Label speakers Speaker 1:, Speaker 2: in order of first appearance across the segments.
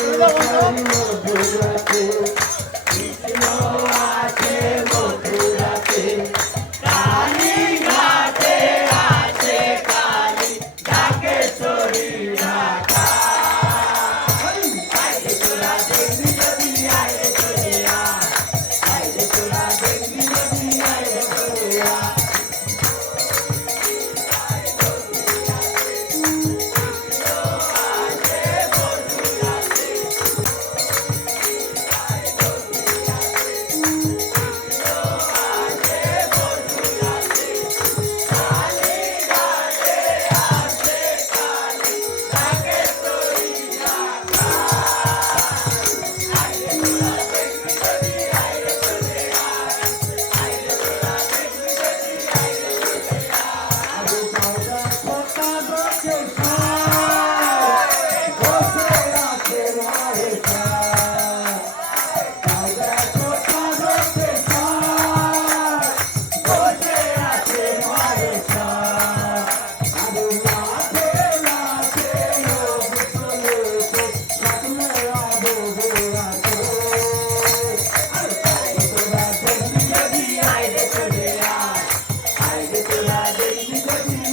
Speaker 1: I'm Bye.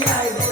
Speaker 1: Friday.